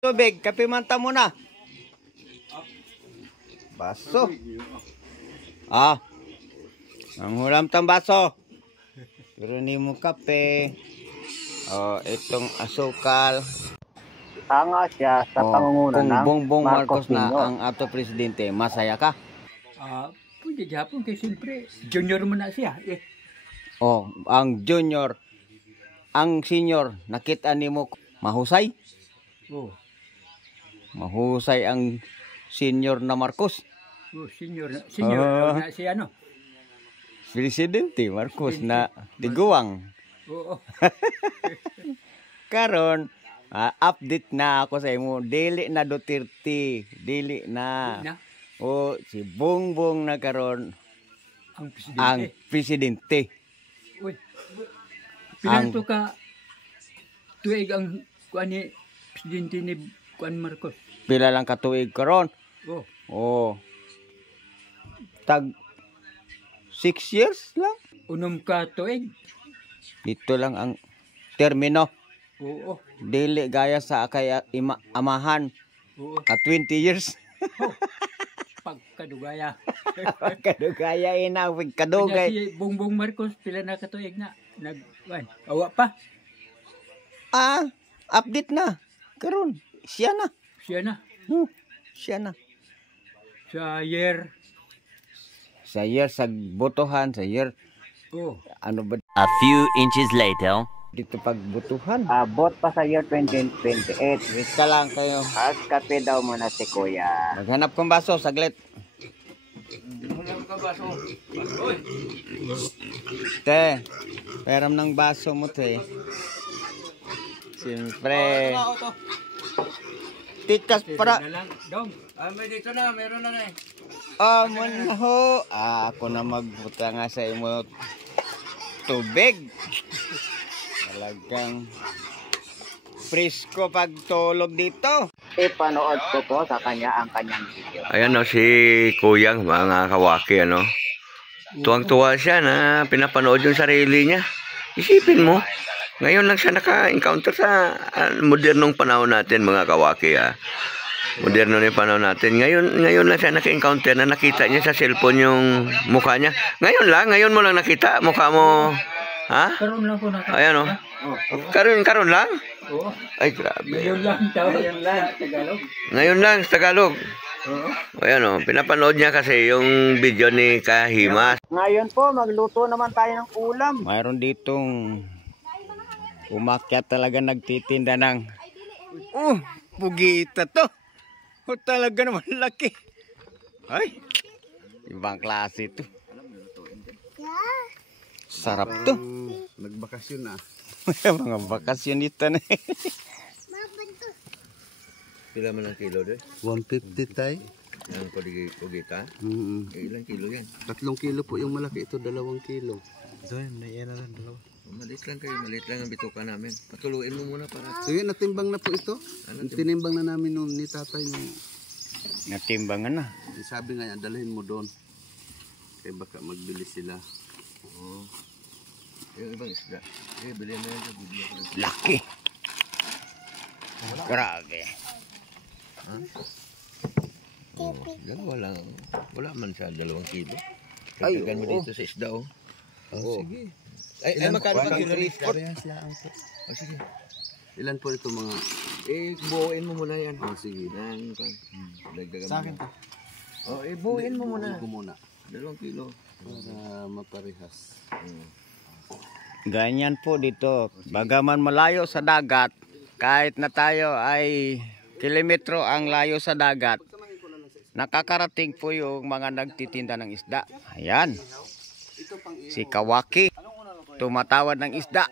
Tubig, kape manta mo na. Baso. Ang hulam tang baso. Pero ni mo kape. Itong asukal. Tanga siya sa pangunguna ng Kung Bongbong Marcos na Sr. ang ato presidente, masaya ka? Pwede gihapon kay siyempre junior mo na siya. Ang junior, ang senior, nakita ni mo mahusay? Mahusay ang senior na Marcos. Senior na si Presidente Marcos na tiguang. Karon, update na ako sa imo. Dili na Duterte, dili na. Si Bongbong na karon ang presidente. Uy, pinanto ka tuig ang kuan ni presidente ni kuan Marcos. Pila lang katuig karon? Tag 6 years lang. Unom ka tuig. Dito lang ang termino. Dili gaya sa kay amahan. At 20 years. Pagkadugaya. Pagkadugaya pagkadugay. Si Bongbong Marcos pila na katuig na awa pa. Update na. Karon siya na. Siya na. Sa year sa botohan, sa year. Ano ba? A few inches later. Dito pagbotohan. Bot pa sa year 2028. Wait ka lang kayo. Kape daw muna si Kuya. Maghanap kong baso, saglit. Te, peram ng baso mo, te. Siyempre. Tikas para. May dito na, meron na eh. Manaho. Ako na magbuta nga sa imo tubig. Talagang presko pagtulog dito. Ipanood ko po sa kanya ang kanyang video. Ayan si Kuyang, mga kawaki, Tuwang-tuwa siya na pinapanood yung sarili niya. Isipin mo, ngayon lang siya naka-encounter sa modernong panahon natin, mga kawaki, Moderno na yung panahon natin. Ngayon lang siya naka-encounter na nakita niya sa cellphone yung mukha niya. Ngayon mo lang nakita mukha mo. Karon lang ko nakita. Ayan Karon lang? Ay, grabe. Ngayon lang Tagalog. Ngayon lang sa Tagalog. Ayan pinapanood niya kasi yung video ni Kahimas. Ngayon po, magluto naman tayo ng ulam. Mayroon ditong umakyat talaga nagtitinda ng pugita to. Talaga naman laki. Ay, ibang klase to. Sarap to. Nagbakasyon na. Mga bakasyonista na. Pila man ang kilo doon? 150 tay. Ang pugita? Ilang kilo yan? 3 kilo po yung malaki. Ito 2 kilo. Doon, yan na lang 2. Maliit lang kayo, maliit lang ang bituka namin. Patuluin mo muna para. Sige, natimbang na po ito. Tinimbang na namin ni tatay. Natimbangan na. Sabi nga yan, dalhin mo doon. Kaya baka magbili sila. Yung ibang isda. Bilhin na yan sa biblia. Laki. Grabe. Dalawa lang. Wala man sa 2 kilo. Kagdagan mo dito sa isda Sige. Ay magkano ba kilo ng isda? Sige. Ilan po ito mga? Buuin mo muna yan. Sige. Sa akin to. Buuin mo muna. 2 kilo. Para maparehas. Ganyan po dito. Bagaman malayo sa dagat, kahit na tayo ay kilometro ang layo sa dagat, nakakarating po yung mga nagtitinda ng isda. Ayan. Si Kawaki. Tumatawad ng isda.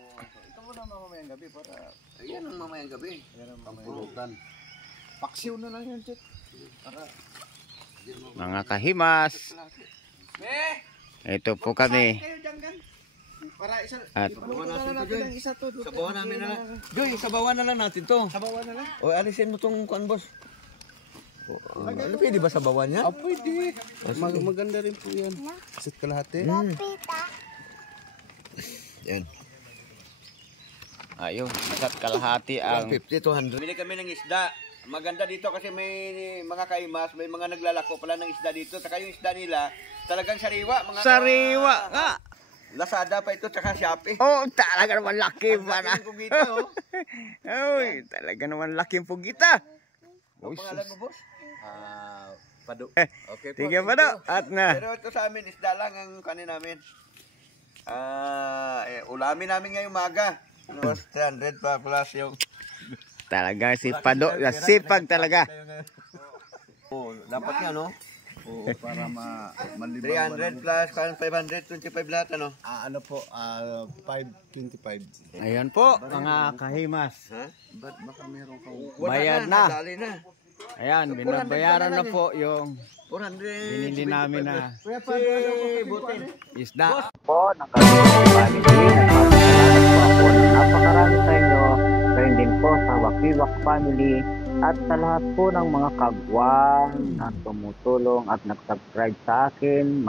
Ayan ang mamayang gabi. Pampulutan. Paksiw na lang yan, Chet. Mga kahimas. Ito po kami. At Sabawan namin na lang. Joy, sabawan na lang natin to. Sabawan na lang? Alisin mo tong kuan, boss. Pwede ba sabawan yan? Pwede. Maganda rin po yan. Sit kalahati. Yan. ayun, isa't kalahati ang 150 to 100. bili kami ng isda. maganda dito kasi may mga kaimas, may mga naglalako pala ng isda dito. Saka yung isda nila, talagang sariwa. Mga Sariwa nga. Lazada pa ito, tsaka Shopee. Oh, talaga naman laki Ang pa na. laki ng pugita, oh. Uy, talaga naman laking pugita. Ang pangalan mo, boss? Pado. Okay po. Tige thank pa daw. you. At na. Pero ito sa amin, isda lang ang kanin namin. Ulamin namin ngayong maga. 300 pa plus yung... Talaga si Pado. Sipag talaga. Oh, dapat nga, no? Oo, para malibang. 300 plus 525 lahat, ano? Ano po, 525. Ayan po, mga kahimas. Ha? Ba't baka meron kang... Bayad na. Nadali na. Ayan, binabayaran na po yung 400. binili namin na Butin. isda. Po, ng Kalingap Family. Nagpapasalamat po ako ng napakarami sa inyo. Gayon din po sa Wakiwak Family at sa lahat po ng mga kagwang na tumutulong at nag-subscribe sa akin.